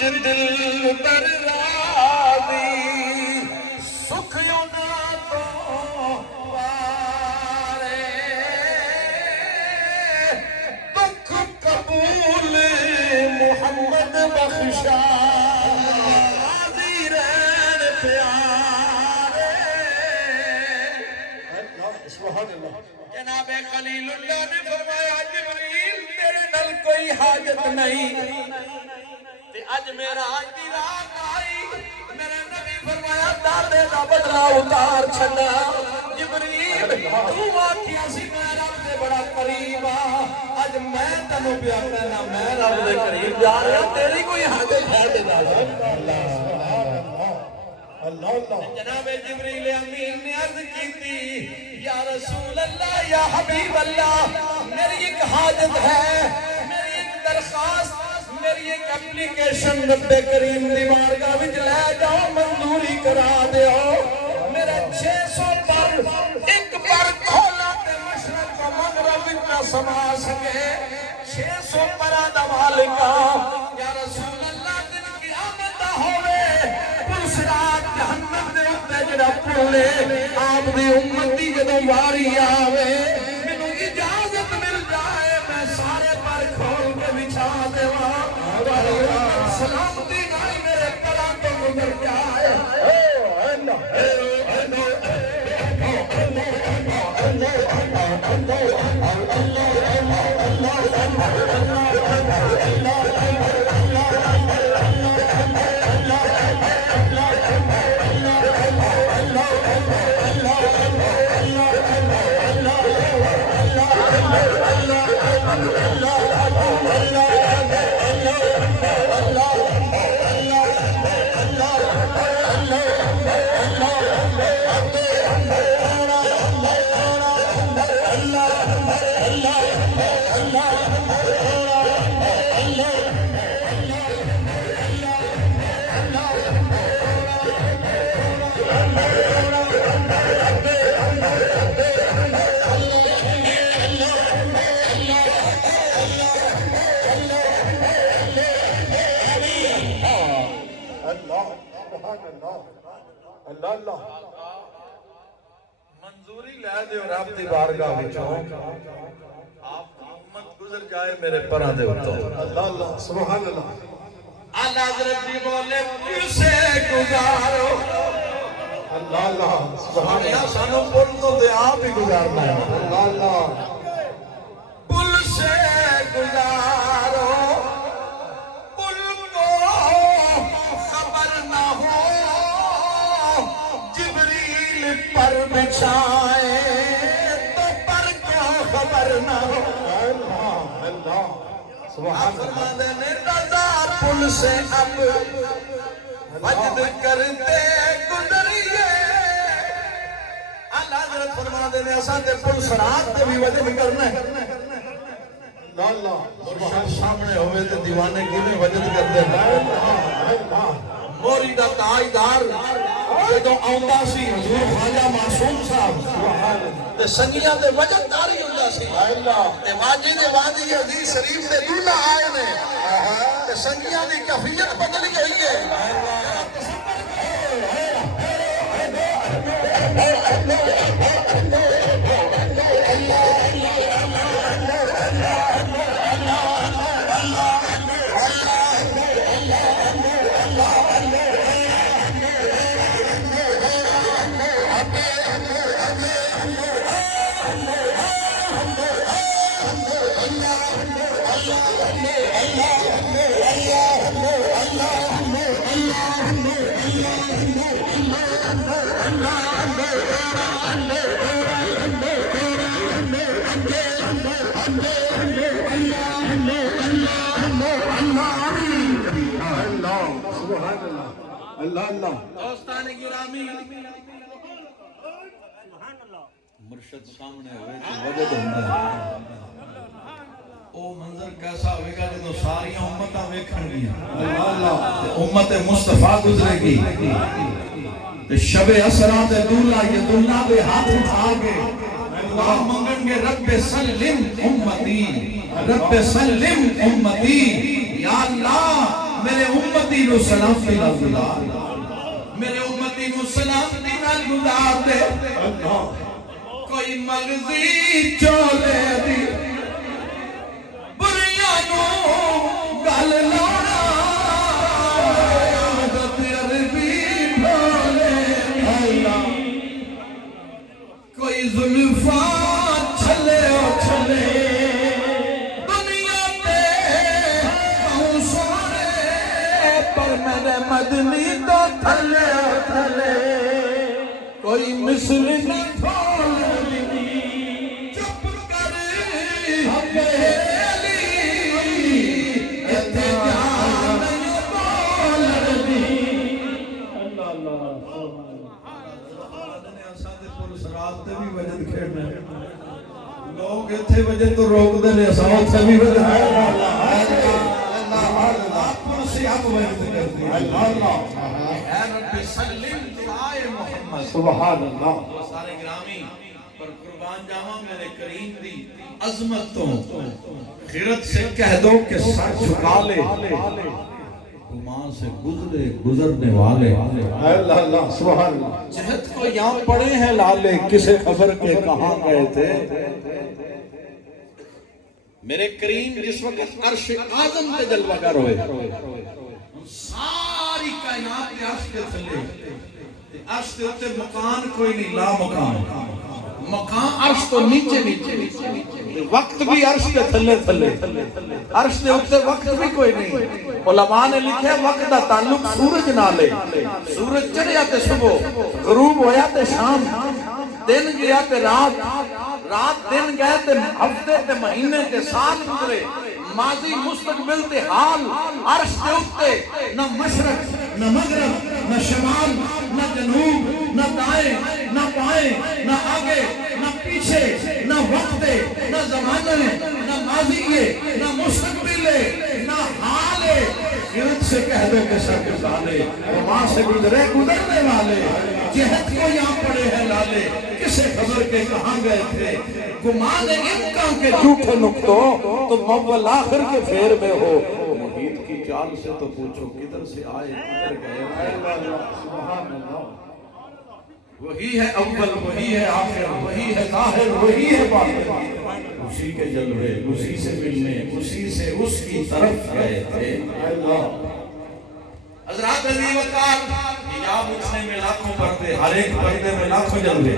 وچ دل بر راضی سکھیوں نہ تو پارے دکھ قبول محمد بخشا راضی رہن پیارے جناب خلیل اللہ نے فرمایا جبریل میرے نال کوئی حاجت نہیں تے اج میرا آج دی رات آئی میرے نبی فرمایا دادے دا بدلہ اتار چھنا جبریل تو آکھیا سی میں رب دے بڑا قریب اج میں تنو پیا کہنا میں رب دے قریب جا رہا تیری کوئی حاجت ہے تے اللہ جناب جبریل امین نے عرض کی تھی یا رسول اللہ یا حبیب اللہ میری ایک حاجت ہے میری ایک درخواست میری ایک اپلیکیشن رب کریم دی بارگاہ وچ لے جاؤ منظوری کرا دیو میرا 600 پر ایک پر کھولا تے مشرق و مغرب وچ نہ سما سکے 600 پرا دا مالکا یا رسول اللہ دن قیامت ہوے پل صراط جہنم دے اوتے جڑا پلے آپ دی امت دی جدوں واری آوے مینوں اجازت مل جائے میں سارے پر کھول کے بچھا دیواں سلامتی گائی میرے پراں تو گزر جائے منظوری لے دے اور آپ دی بارگاہ وچوں آپ امت گزر جائے میرے پراں دے اوتوں اللہ سبحان اللہ اعلی حضرت جی بولے پل سے گزارو اللہ سبحان اللہ سانو پل تو دے آپ ہی گزارنا ہے اللہ پل سے گزارو پل کو خبر نہ ہو جبریل پر بچھائے تو پر کیا خبر نہ ہو اللہ سبحان اللہ رضا پل سے اب وجد کرتے گزریے اللہ حضرت فرما دینے اساں تے پل صراط تے بھی وجد کرنا ہے اللہ مرشد سامنے ہوئے تے دیوانے کیویں وجد کرتے ہیں موری دا تاجدار جدوں آوندا سی حضور خواجہ معصوم صاحب تے سنگیاں تے وجد داری ہوندا سی تے واجی دے وادی عزیز شریف دے دولہ آئے نے تے سنگیاں دی کیفیت بدل گئی ہے دوستان گرامی مرشد سامنے ہوئے تو وجد ہوتا ہے او منظر کیسا ہوئے گا جدو ساری امتاں ویکھن گیا امت مصطفیٰ گزرے گی شب اسرات دولہ یہ دولہ بے ہاتھ اٹھا کے دعا منگن گے رب سلم امتی رب سلم امتی یا اللہ میرے امتی امتی نو سلامتی نال گزار، میرے امتی نو سلامتی نال گزار دے، کوئی مغزی چولے دی بریاں نو گل لانا، عادت عربی بھولے کوئی زلفاں چھلے او چھلے دنیا تے ہوں سونے، پر میرے مدنی تو تھلے او تھلے کوئی مثل نہ کھولے، چپ کر ہمیلی ایتھے جان نہیں بولنی۔ اللہ اللہ رات تے بھی وجد کھیڑنا ہے، لوگ اتھے وجد تو روک دے لے ساوت سے بھی وجد ہے، آپ پر سے آپ وجد کرتی ہے۔ اے رب سلم دعائے محمد، سبحان اللہ۔ سارے گرامی پر قربان جاواں میرے کریم دی عظمت تو خیرت سے کہہ دو کہ سر جھکا لے، گمان سے گزرنے والے، اللہ اللہ سبحان اللہ۔ جہد کو یہاں پڑے ہیں لالے، کسے خبر کے کہاں گئے تھے، میرے کریم جس وقت عرش اعظم پہ جلوہ گر ہوئے، ساری کائنات کے عرش کے تھلے، عرش کے اتے مکان کوئی نہیں، لا مکان، مکان عرش تو نیچے نیچے، وقت بھی عرش کے تھلے تھلے، عرش کے اتے وقت بھی کوئی نہیں۔ علماء نے لکھے وقت دا تعلق سورج نالے، سورج چڑھیا تے صبح، غروب ہویا تے شام، دن گیا تے رات، رات دن گئے تے ہفتے تے مہینے تے سال گزرے، ماضی مستقبل تے حال، عرش کے اتے نہ مشرق نہ مغرب نہ شمال نہ جنوب نہ دائیں نہ بائیں نہ آگے نہ پیچھے نہ وقت نہ زمانے نہ ماضی نہ مستقبل نہ حال، خیرت سے کہہ دو کہ سر کے سالے وہاں سے گزرے گزرنے والے، جہد کو یہاں پڑے ہیں لالے، کسے خبر کے کہاں گئے تھے، گمان امکان کے جھوٹے نکتوں تم اول آخر کے پھیر میں ہو، محیط کی چال سے تو پوچھو کدھر سے آئے کدھر گئے، وہی ہے اول وہی ہے آخر وہی ہے ظاہر وہی ہے باطن، اسی کے جلوے اسی سے ملنے اسی سے اس کی طرف گئے تھے۔ حضرات عزیز وقار حجاب اٹھنے میں لاکھوں پردے، ہر ایک پردے میں لاکھوں جلوے،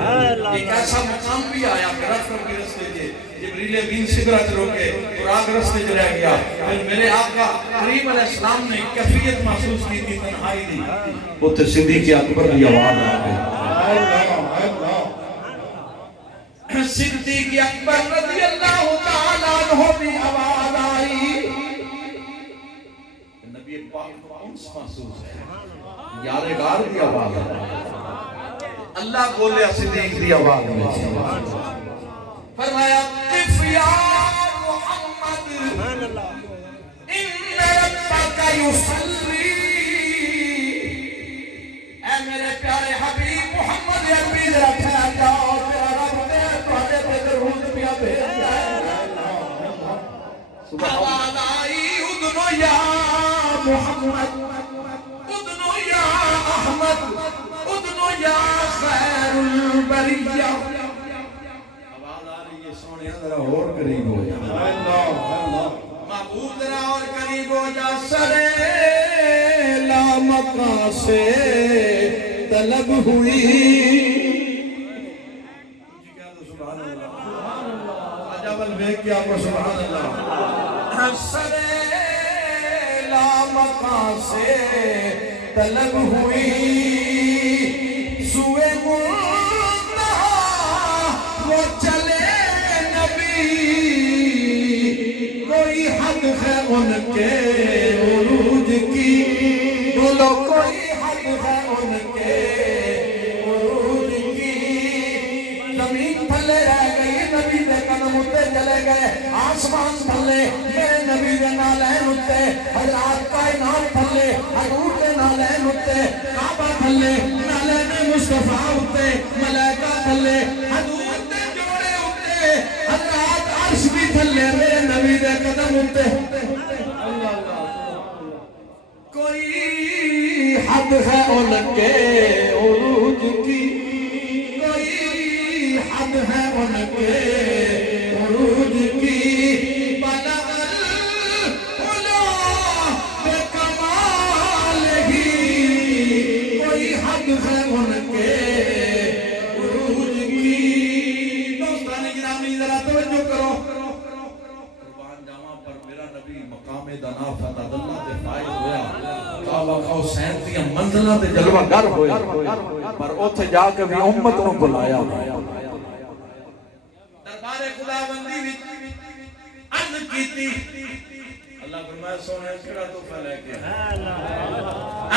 ایک ایسا مقام بھی آیا کہ رفر کی رستے کے جبریل امین سدرۃ روکے قرآن رستے جو رہ گیا، پھر میرے آقا کریم علیہ السلام نے کیفیت محسوس کی تھی تنہائی دی، وہ تے صدیق اکبر کی آواز آ گئی، صدیق اکبر رضی اللہ تعالیٰ عنہ بھی آواز آئی، نبی پاک کو انس محسوس ہے، یار غار کی آواز ہے، اللہ بولے صدیق کی آواز میں، فرمایا قف یا محمد ان ربک یصلی، اے میرے پیارے حبیب محمد عربی ذرا ٹھہر جاؤ، تیرا رب نے تہاڈے پہ درود پیا بھیجا ہے، آواز آئی اذنو یا محمد اذنو یا احمد اذنو یا خیر البریہ، سونے ذرا اور قریب ہو جا، محبوب ذرا اور قریب ہو جا، سرے لامکاں سے طلب ہوئی، سبحان اللہ، عجب البیک کیا کو سبحان اللہ، سرے لامکاں سے طلب ہوئی، سوئے منتہا وہ چلے کوئی حد ہے ان کے عروج کی، بولو کوئی حد ہے ان کے عروج کی، زمین تھلے رہ گئی نبی دے قدم اتے چلے گئے، آسمان تھلے میرے نبی دے نالین اتے، حضرات کائنات تھلے حضور دے نالین اتے، کعبہ تھلے نالین مصطفیٰ اتے، ملائکہ تھلے حضور دے جوڑے اتے، حضرات عرش بھی تھلے میرے نبی دے قدم اتے، کوئی حد ہے ان کے عروج کی، کوئی حد ہے ان کے عروج کی، بلغ العلا بکمال ہی، کوئی حد ہے ان کے عروج کی۔ دوستان گرامی ذرا توجہ کرو، قربان جاواں پر میرا نبی مقام دنا فتح اللہ تے فائز ہویا، کعبہ حسین دی منزلاں تے جلوہ گر ہوئے، پر اوتھے جا کے بھی امت نوں بلایا، دربار خداوندی وچ عرض کیتی، اللہ فرمایا سونے کیڑا تحفہ لے کے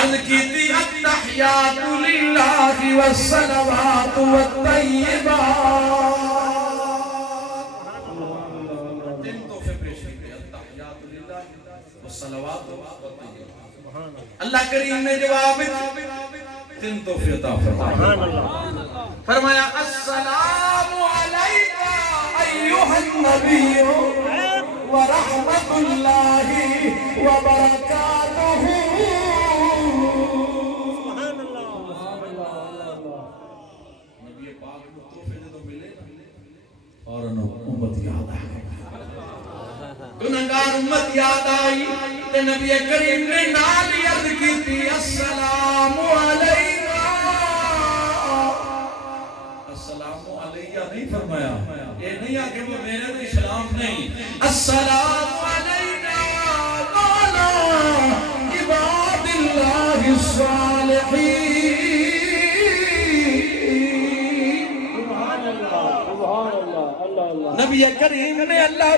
عرض کیتی، التحیات للہ والصلوات والطیبات، تین تحفے پیش کیتے، التحیات للہ والصلوات والطیبات۔ اللہ کریم نے جواب تین تحفے عطا فرمائے، فرمایا السلام علیکہ ایھا النبی ورحمت اللہ وبرکاتہ۔ نبی پاک کو تحفے جو ملے اور امت یاد آئی، گنہگار امت یاد آئی، تے نبی کریم نے نال عرض کی تھی السلام علیکہ، السلام علیہ نہیں فرمایا، یہ نہیں آکے وہ میرے تو اسلام نہیں، السلام علینا وعلی عباد اللہ الصالحین۔ نبی کریم نے اللہ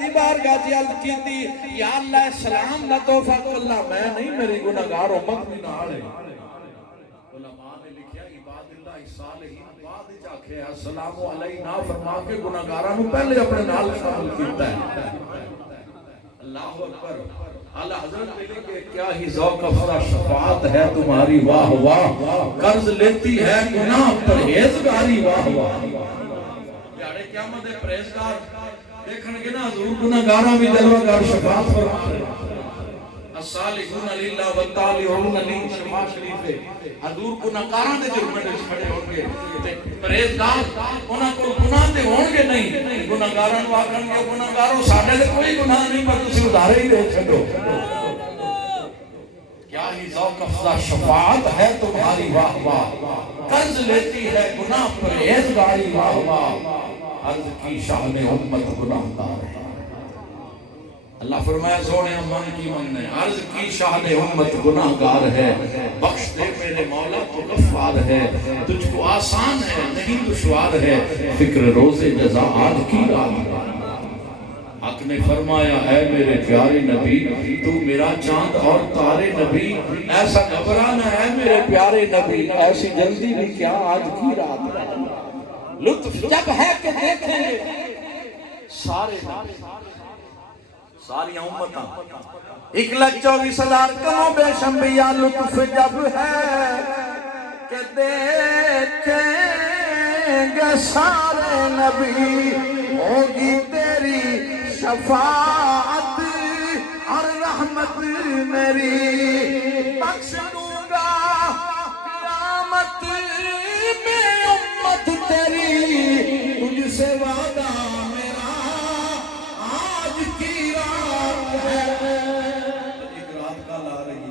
دی بارگاہ وچ عرض کیتی، یا اللہ سلام دا تحفہ اللہ میں نہیں، میری گنہگار امت بھی نال ہے۔ علماء نے لکھیا عباد اللہ الصالحین بعد وچ آکھیا السلام علینا فرما کے گنہگاراں نوں پہلے اپنے نال شامل کیتا ہے۔ اللہ اکبر، اعلیٰ حضرت نے لکھے کیا ہی ذوق افزا شفاعت ہے تمہاری واہ واہ، قرض لیتی ہے گناہ پرہیزگاری واہ واہ۔ قیامت پرہیزگار دیکھن گے نا حضور گناہگاراں بھی جلوہ گر شفاعت فرما رہے، الصالحون للہ والطالحون لی شفاعت شریف ہے، حضور گناہگاراں دے جرمے وچ کھڑے ہون گے تے پرہیزگار انہاں کول گناہ تے ہون گے نہیں، گناہگاراں نوں آکھن گے گناہگارو ساڈے تے کوئی گناہ نہیں پر تسی ادھارے ہی دے چھڈو۔ کیا ہی ذوق افزا شفاعت ہے تمہاری واہ واہ، قرض لیتی ہے گناہ پرہیزگاری واہ واہ، عرض کی شان امت گناہگار ہے۔ اللہ فرمایا سونے من کی مننے، عرض کی شان امت گناہگار ہے، بخش دے میرے مولا تو غفار ہے، تجھ کو آسان ہے نہیں دشوار ہے، فکر روز جزا آج کی رات ہے۔ حق نے فرمایا اے میرے پیارے نبی تو میرا چاند اور تارے نبی، ایسا گھبرانا ہے میرے پیارے نبی، ایسی جلدی بھی کیا آج کی رات ہے۔ لطف جب ہے کہ دیکھیں گے سارے ساری امتاں 1,24,000 کم و بیش انبیاء، لطف جب ہے کہ دیکھیں گے سارے نبی، ہوگی تیری شفاعت اور رحمت میری، بخش دوں گا قیامت میں امت تیری، تجھ سے وعدہ میرا آج کی رات ہے۔ ایک رات کا لا رہی